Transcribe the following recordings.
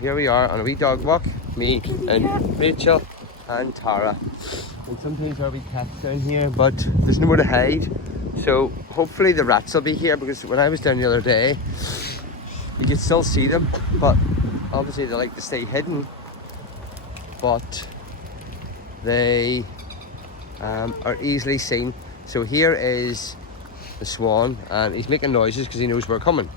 Here we are on a wee dog walk, me and Rachel and Tara. And sometimes our wee cats down here, but there's nowhere to hide. So hopefully the rats will be here, because when I was down the other day, you could still see them, but obviously they like to stay hidden. But they are easily seen. So here is the swan, and he's making noises because he knows we're coming.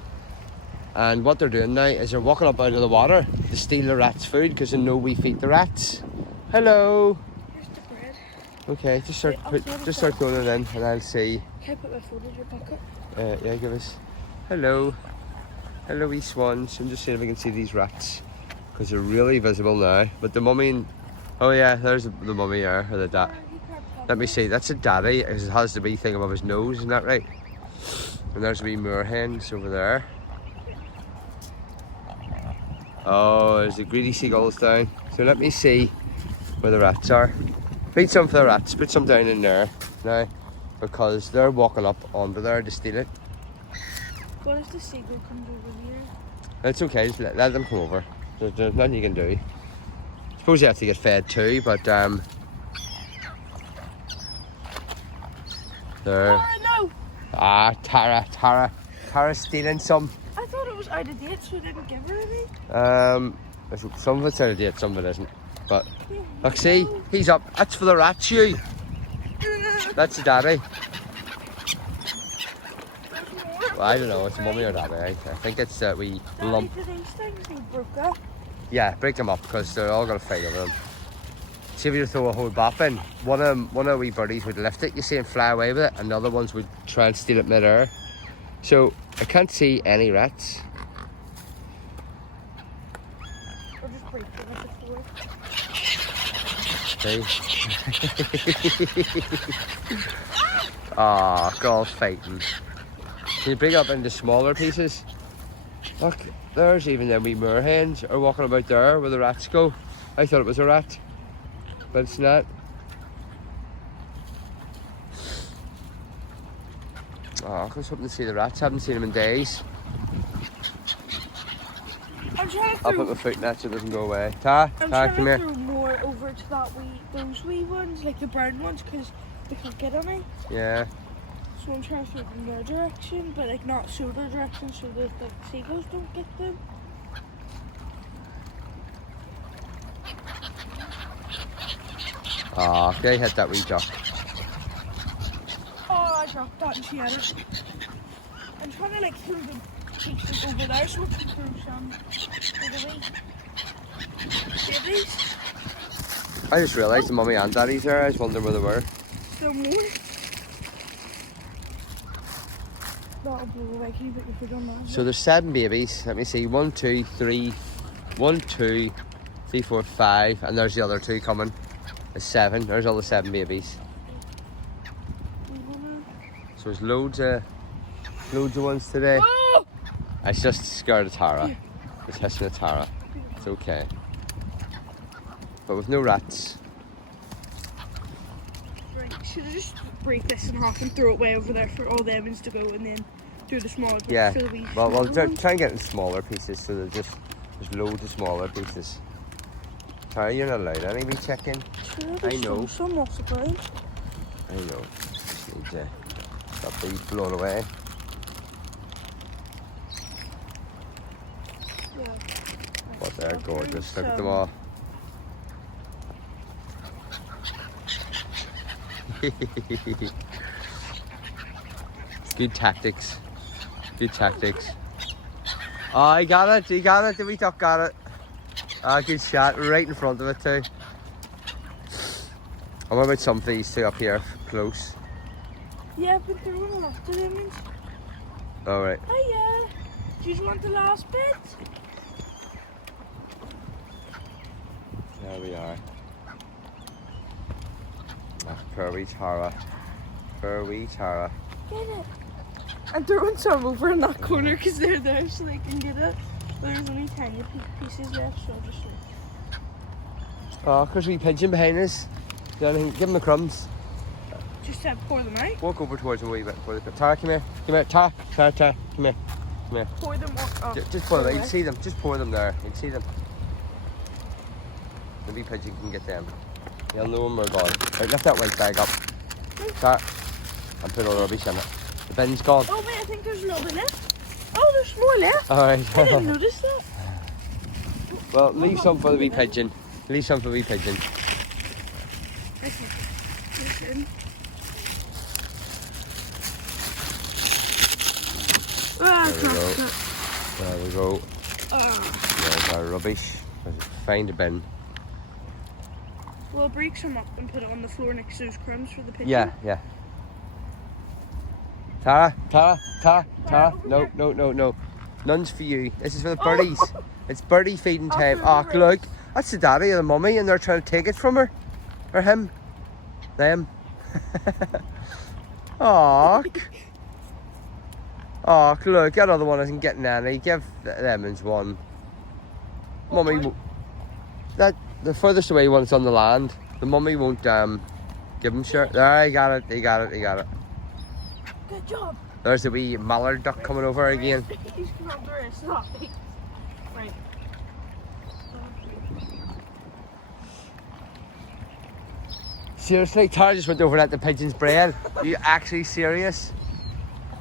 And what they're doing now is they're walking up out of the water to steal the rats' food, because they know we feed the rats. Hello. Here's the bread. Okay, just start throwing it in, and I'll see. Can I put my phone in your pocket? Yeah, give us. Hello. Hello, wee swans. I'm just seeing if I can see these rats, because they're really visible now. But the mummy and... Oh yeah, there's the mummy there, or the dad. Let me see, that's a daddy, because it has the wee thing above his nose, isn't that right? And there's a wee moorhens over there. Oh, there's the greedy seagulls down. So let me see where the rats are. Feed some for the rats, put some down in there now, because they're walking up onto there to steal it. What if the seagull comes over here? It's okay, just let them come over. There's nothing you can do. I suppose you have to get fed too, but there. Oh no! Ah, Tara's stealing some. I thought it was out of date, so I didn't give her any. Some of it's out of date, some of it isn't. But look, see, he's up. That's for the rats, you. That's the daddy. Well, I don't know, it's mummy or daddy. I think it's that we lump. Do these things need broke up? Yeah, break them up, because they're all gonna fight over them. See, if you throw a whole bop in, one of the wee birdies would lift it, you see, and fly away with it, and the other ones would try and steal it mid-air. So I can't see any rats. Or just break them at the floor. Ah, girls fighting. Can you break it up into smaller pieces? Look, there's even them wee moorhens are walking about there where the rats go. I thought it was a rat, but it's not. Oh, I was hoping to see the rats. Haven't seen them in days. I'm trying to I'll put my foot in that so it doesn't go away. Tara, come here. I'm trying to throw more over to those wee ones, like the brown ones, because they can't get on me. Yeah. So I'm trying to throw them in their direction, but like not so their direction, so that the seagulls don't get them. Oh, they hit that wee duck. Oh, I dropped that and she had it. I'm trying to like throw the pieces over there so we can throw some for the wee babies. I just realised the mummy and daddy's there. I was wondering where they were. Still more. That'll blow away. Can you put your foot on that? So there's 7 babies. Let me see. 1, 2, 3. 1, 2, 3, 4, 5. And there's the other 2 coming. There's 7. There's all the 7 babies. So there's loads of ones today. Oh! I just scared of Tara. It's hissing at Tara. It's okay. But with no rats. Right, should I just break this in half and throw it way over there for all the Evans to go, and then do the smaller ones? Yeah. For the wee Well, smaller ones? try and get in smaller pieces, so there's loads of smaller pieces. Tara, you're not allowed any wee chicken. Sure, I know. Some off the ground. I know. Just need to stop being blown away. Yeah. But they're gorgeous. Look at them all. Good tactics. Good tactics. Oh, he got it. He got it. The wee duck got it. Ah, good shot. Right in front of it too. And what about some of these two up here close? Yeah, but there were a lot of them. Alright. Hiya. Do you want the last bit? There we are. Poor wee Tara. Poor wee Tara. Get it. I'm throwing some over in that corner because they're there so they can get it. There's only tiny pieces left, so I'll just... Oh, there's a wee pigeon behind us. Do anything? Give him the crumbs. Just pour them out. Walk over towards him a wee bit. Tara, come here. Come here. Tara, come here. Come here. Pour them up. Just pour them. You'd see them. Just pour them there. You'd see them. The wee pigeon can get them. They'll know when we're gone. Right, lift that white bag up. Start. And put all the rubbish in it. The bin's gone. Oh wait, I think there's a little bit left. Oh, there's more left. Alright. I didn't notice that. Well, leave some for the wee pigeon. Leave some for the wee pigeon. Listen. There we go. There's our rubbish. Find a bin. We'll break some up and put it on the floor next to those crumbs for the pigeon. Yeah. Tara. No. None's for you. This is for the birdies. It's birdie feeding time. Oh, look. That's the daddy and the mummy, and they're trying to take it from her. Or him. Them. Oh, look. That other one isn't getting any. Give the lemons one. Mummy. The furthest away one's on the land. The mummy won't give him share. There, he got it. Good job. There's the wee mallard duck coming over again. He's come under us. Right. Seriously, Tara just went over at the pigeon's bread. Are you actually serious?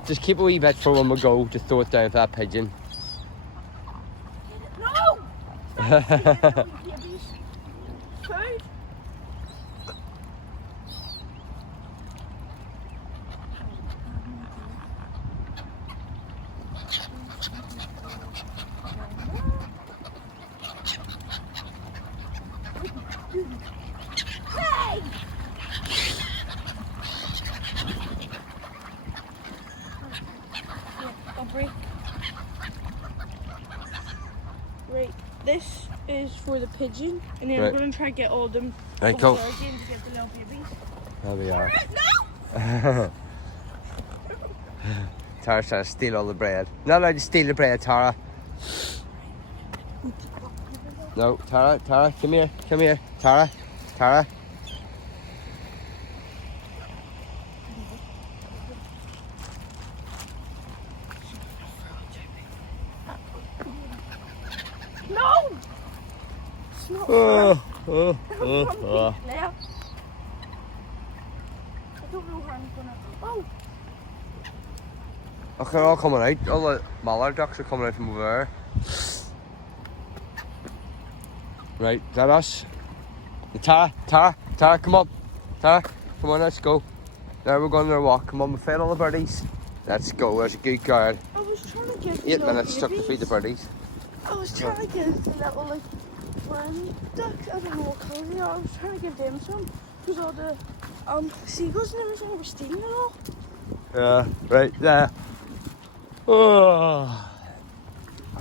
Just keep a wee bit for when we go to throw it down for that pigeon. No! Food. Hey! I'll break. Right, this is for the pigeon, and then Right. we're going to try and get all of them Right, over go. there again to get the little babies. There we are. No! Tara's trying to steal all the bread. Not allowed to steal the bread, Tara. No, Tara, come here. Tara. No! It's not Oh. left. I don't know how I'm gonna. Oh! Okay, they're all coming out. All the mallard ducks are coming out from over there. Right, is that us? Tara, come on. Tara, come on, let's go. Now we're going on our walk. Come on, we fed all the birdies. Let's go, there's a good girl. I was trying to get 8 minutes stuck to feed the birdies. I was trying to give the little like brown ducks. I don't know what colour they are. I was trying to give them some because all the seagulls and everything were stealing it all. Yeah, right there. Oh,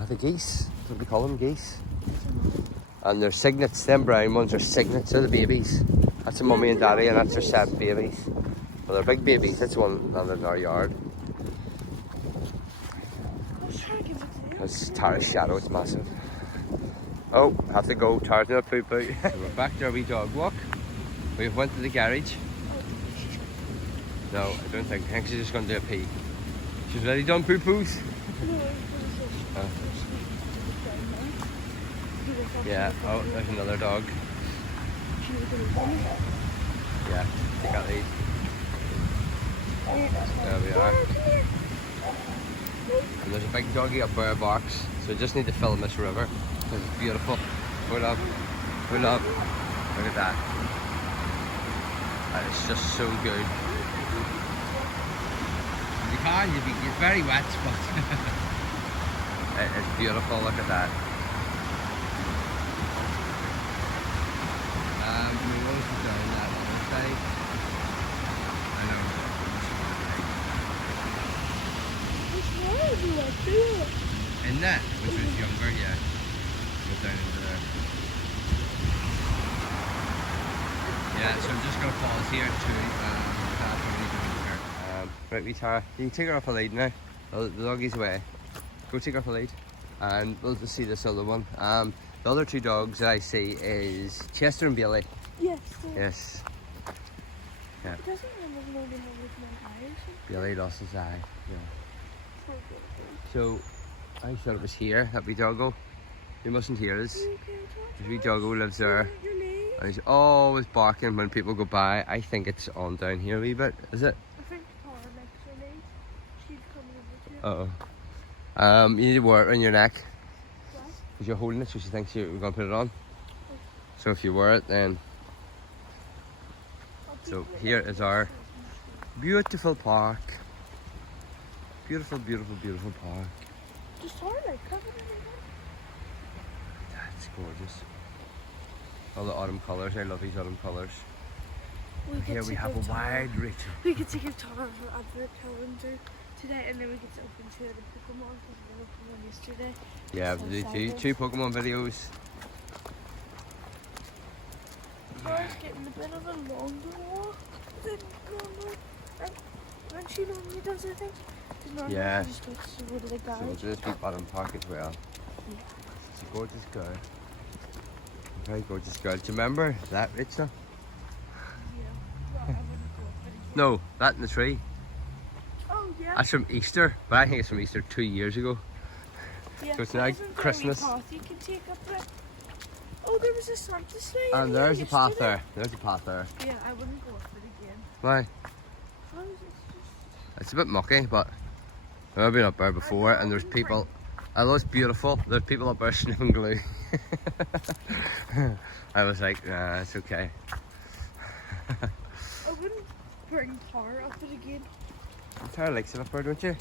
the geese. That's what we call them, geese. And they're cygnets. Them brown ones are cygnets. They're the babies. That's a mummy and daddy, and that's their 7 babies. Well, they're big babies. That's one landed in our yard. I was trying to give it to them. That's Tara's shadow. It's massive. Oh, have to go. Tara's not poo poo. We're back to our wee dog walk. We went to the garage. No, I don't think. I think she's just going to do a pee. She's already done poo poos. Yeah. Oh, there's another dog. Yeah. Take out these. There we are. And there's a big doggy up by our box, so we just need to fill in this river. It's beautiful. Pull up. Look at that. That is just so good. You can, it's very wet, but it's beautiful. Look at that. We will go down that other side. I know. In that, which was younger, yeah. Go down into there. Yeah, so I'm just going to pause here to right, wee Tara, you can take her off a lead now. The doggy's away. Go take her off a lead. And we'll just see this other one. The other 2 dogs that I see is Chester and Bailey. Yes. Yes. Yeah. It doesn't really have an eye or something. Bailey lost his eye. Yeah. It's not good. So I thought it was here, that wee doggo. You mustn't hear us. The wee doggo lives there. And he's always barking when people go by. I think it's on down here a wee bit, is it? I think Tara likes her legs. She's coming over to you. Uh-oh. You need to wear it on your neck. What? Because you're holding it, so she thinks you're going to put it on. So if you wear it, then... So here is our beautiful park. Beautiful, beautiful, beautiful park. Does Tara like covered in it? That's gorgeous. All the autumn colours. I love these autumn colours. Here we have a wide reach. We could take a Tara advert calendar today, and then we could open to the Pokemon because we were Pokemon yesterday. Yeah, So we do two Pokemon videos. Tara's getting a bit of a longer walk than normal. And she normally does, I think. Yeah. She just goes over to the So we'll garage. do this big bottom park as well. Yeah. It's a gorgeous girl. A very gorgeous girl. Do you remember that, Rachel? Yeah. Well, I wouldn't go up it again. No, that in the tree. Oh, yeah. That's from Easter, but I think it's from Easter 2 years ago. Yeah. So it's now Isn't there a wee Christmas. path you can take up it? Oh, there was a Santa sleigh. And in here there's a path yesterday. there. There's a path there. Yeah, I wouldn't go up it again. Why? How is it just... It's a bit mucky, but I've been up there before and there's people. Although it's beautiful, there's people up there sniffing glue. I was like, nah, it's okay. I wouldn't bring Tara up it again. Tara likes it up there, don't you?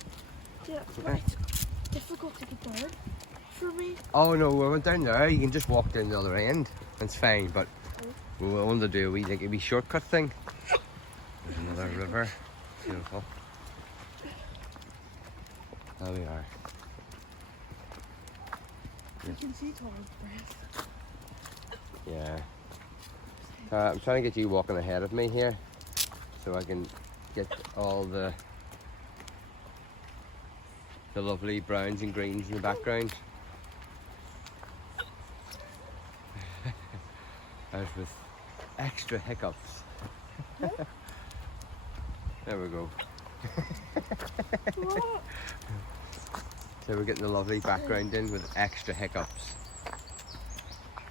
Yeah, but Okay. it's difficult to get down for me. Oh no, we went down there. You can just walk down the other end. It's fine, but we wanted to do a wee shortcut thing. There's another river. Beautiful. There we are. You can see Tara's breath. Yeah. I'm trying to get you walking ahead of me here, so I can get all the lovely browns and greens in the background. As with extra hiccups. There we go. What? So we're getting the lovely background in with extra hiccups.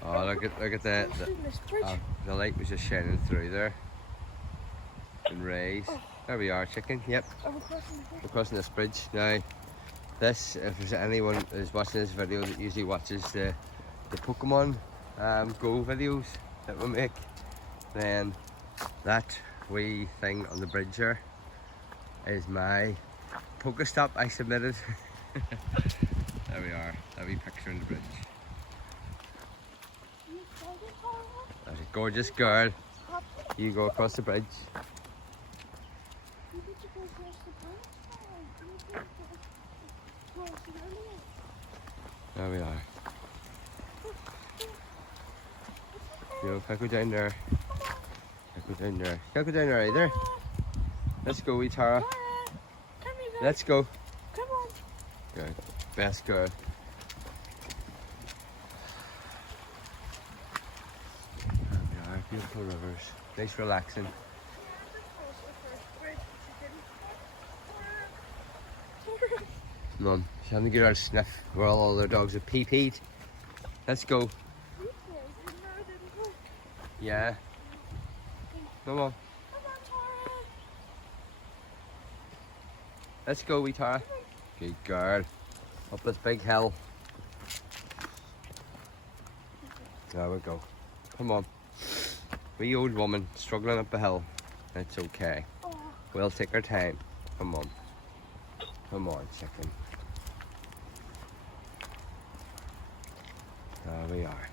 Oh, look at that. Crossing this bridge. The light was just shining through there. And rays. There we are, chicken. Yep. Oh, we're crossing the bridge. We're crossing this bridge now. This, if there's anyone who's watching this video that usually watches the Pokemon Go videos that we make, then that wee thing on the bridge there is my Pokestop I submitted. There we are, that wee picture on the bridge. You excited, Tara? That's a gorgeous girl. You go across the bridge. You get to go across the bridge, Tara. You get to cross it earlier. There we are. Yo, if I go down there. I go down there. Can't go down there either. Let's go, wee Tara. Tara, come here, girl. Let's go. Come on. Good. Best girl. There we are. Beautiful rivers. Nice relaxing. None. She hasn't given her a sniff where all the dogs have pee-peed. Let's go. Yeah. Come on. Let's go, wee Tara. Good girl. Up this big hill. There we go. Come on. Wee old woman struggling up a hill. It's okay. We'll take our time. Come on. Come on, chicken. There we are.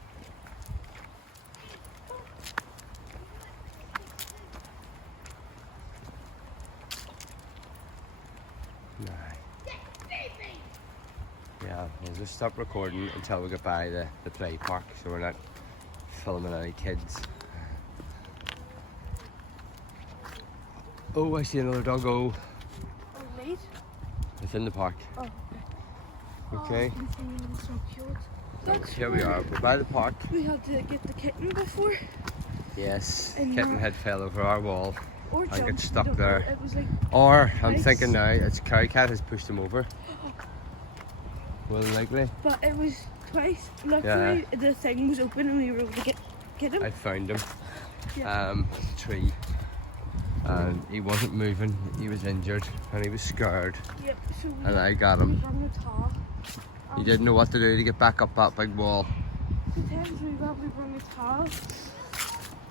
Yeah, we'll just stop recording until we get by the play park, so we're not filming any kids. Oh, I see another doggo. Oh, late? It's in the park. Oh, Okay. Oh, so cute. That's Here we are. We're by the park. We had to get the kitten before. Yes. And Kitten now- had fell over our wall. Or I get jumped stuck in the there. hole. It was like, Or I'm Nice. thinking now it's Carrie Cat has pushed him over. More than likely. But it was twice. Yeah. Luckily, the thing was open and we were able to get him. I found him. Yeah. A tree. And he wasn't moving. He was injured and he was scared. Yep. So And I got we him. brought a towel. He didn't know what to do to get back up that big wall. The times we brought a towel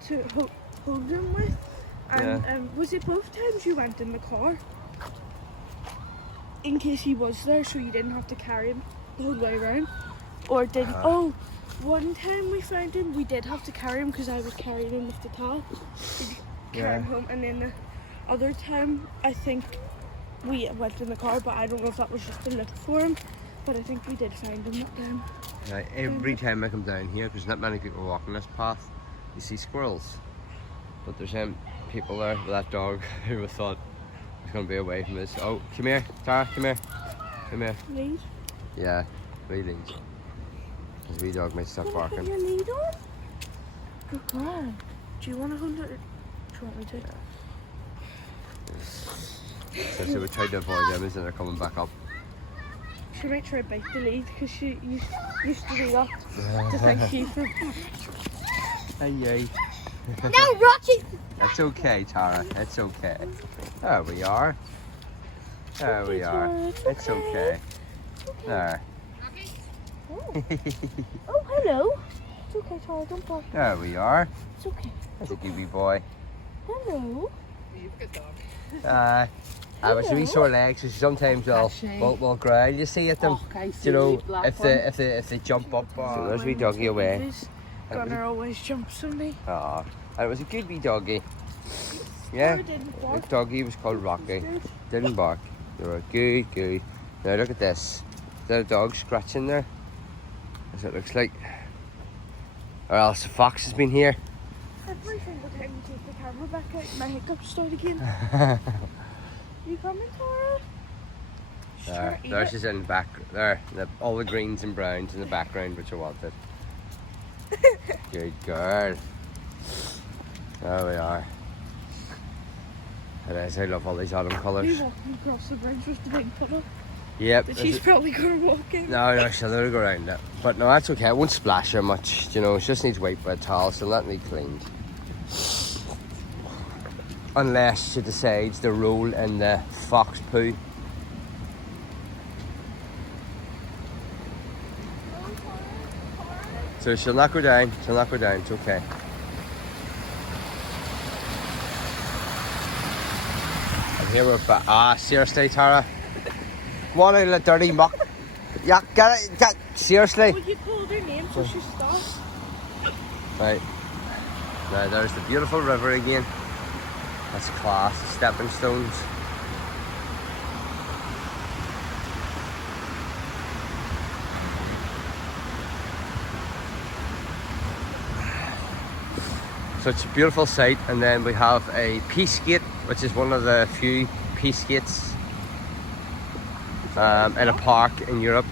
to hold him with. And was it both times you went in the car? In case he was there, so you didn't have to carry him the whole way around? Or did one time we found him, we did have to carry him because I was carrying him with the towel. We'd carry him home, and then the other time, I think we went in the car, but I don't know if that was just to look for him. But I think we did find him that time. Now, every time I come down here, because not many people walking this path, you see squirrels. But there's people there with that dog who I thought was going to be away from this. Oh, come here, Tara, come here. Come here. Lead? Yeah, three leads. His wee dog might stop barking. Put your lead on? Good girl. Do you want to hold it? Do you want me to? So we tried to avoid them, and they're coming back up. She might try to bite the lead because she used to do that. To thank you for. Hey. No, Rocky! It's okay, Tara. It's okay. There we are. There we are. It's okay. There. Oh, hello. It's okay, Tara. Don't bark. There we are. It's okay. That's a goofy boy. Hello. I was really sore legs, so sometimes will growl. You see at them, you know, if they jump up. So there's wee doggy away. Gunner always jumps on me. Ah, and it was a good wee doggy. Yeah, the doggy was called Rocky. Didn't bark. They were good. Now look at this. Is that a dog scratching there? As it looks like. Or else a fox has been here. Every single time you take the camera back out, my hiccups start again. You coming, Tara? There she's in the back. There, all the greens and browns in the background, which I wanted. Good girl. There we are. It is. I love all these autumn colours. You're walking across the bridge with the big puddle. Yep. But she's probably going to walk in. No, she'll never go around it. But no, that's okay. It won't splash her much. You know, she just needs wiped by a towel, so let me clean. Unless she decides to roll in the fox poo. So she'll not go down. It's okay. And here we're back. Seriously, Tara. Come on out of the dirty muck. Yeah, get it. Seriously. Well, you called her name, so she stopped. Right. Now there's the beautiful river again. That's class, the stepping stones. So it's a beautiful sight, and then we have a peace gate, which is one of the few peace gates in a park in Europe.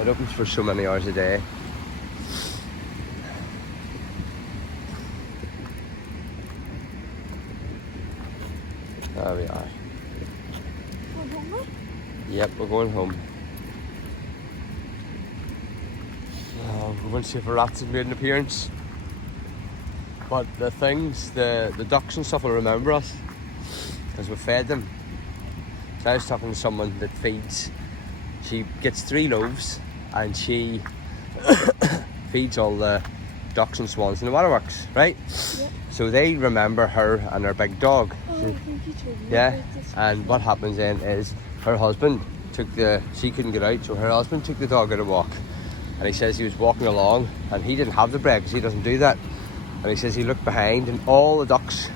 It opens for so many hours a day. There we are. Yep, we're going home. We're going to see if the rats have made an appearance. But the things, the ducks and stuff will remember us because we fed them. So I was talking to someone that feeds. She gets 3 loaves and she feeds all the ducks and swans in the waterworks, right? Yep. So they remember her and her big dog. Oh, I think you told me. Yeah, and what happens then is her husband she couldn't get out, so her husband took the dog on a walk. And he says he was walking along and he didn't have the bread because he doesn't do that. And he says he looked behind and all the ducks,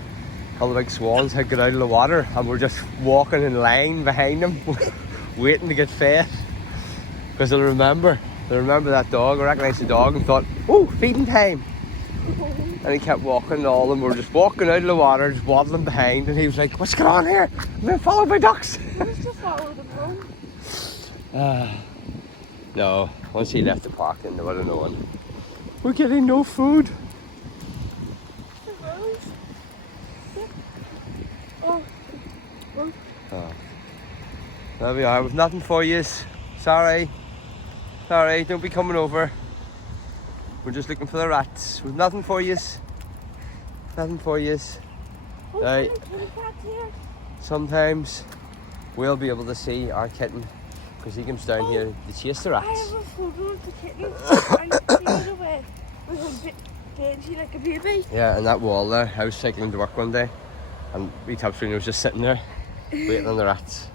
all the big swans had got out of the water and were just walking in line behind him, waiting to get fed. Because they'll remember that dog, or recognise the dog and thought, oh, feeding time. And he kept walking and all of them were just walking out of the water, just waddling behind, and he was like, what's going on here? I'm being followed by ducks. Let's just follow them home. No, once he left the park then they would have known. We're getting no food. Oh. There we are, with nothing for you. Sorry. Sorry, don't be coming over. We're just looking for the rats. We've nothing for yous. Nothing for yous. Oh, Right. kitty cat's here. Sometimes we'll be able to see our kitten because he comes down here to chase the I rats. have a photo of the kitten. And see it away with him Benji like a baby. Yeah, and that wall there, I was cycling to work one day and wee Tapstrino was just sitting there waiting on the rats.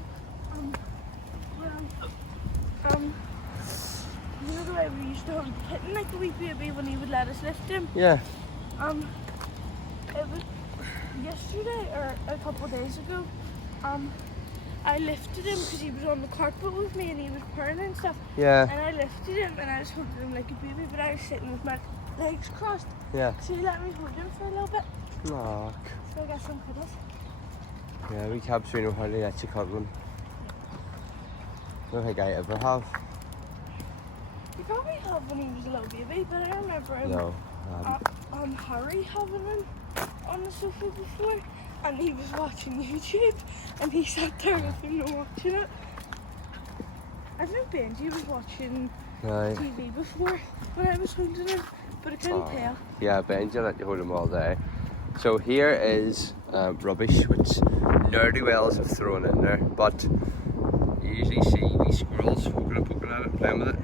You know the way we used to hold the kitten like a wee baby when he would let us lift him? Yeah. It was yesterday or a couple of days ago. I lifted him because he was on the carpet with me and he was purring and stuff. Yeah. And I lifted him and I was holding him like a baby, but I was sitting with my legs crossed. Yeah. So he let me hold him for a little bit. Aw. So I got some cuddles. Yeah, wee Tapstrino hardly lets you cuddle him. I don't think I ever have. You probably have when he was a little baby, but I remember him. No. Harry having him on the sofa before, and he was watching YouTube, and he sat there with him watching it. I think Benji was watching Right. TV before when I was holding him, but I couldn't tell. Yeah, Benji let you hold him all day. So here is rubbish which nerdy wells have thrown in there, but you usually see wee squirrels poking at it, playing with it.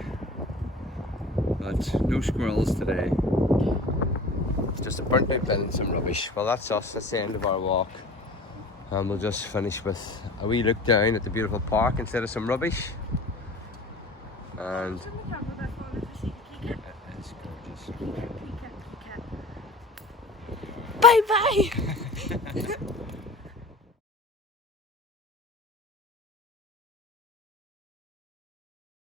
But no squirrels today. Just a burnt out bin and some rubbish. Well, that's us. That's the end of our walk. And we'll just finish with a wee look down at the beautiful park instead of some rubbish. And Turn the camera back on if I see the key cat. it's gorgeous. Key cat, key cat. Bye bye!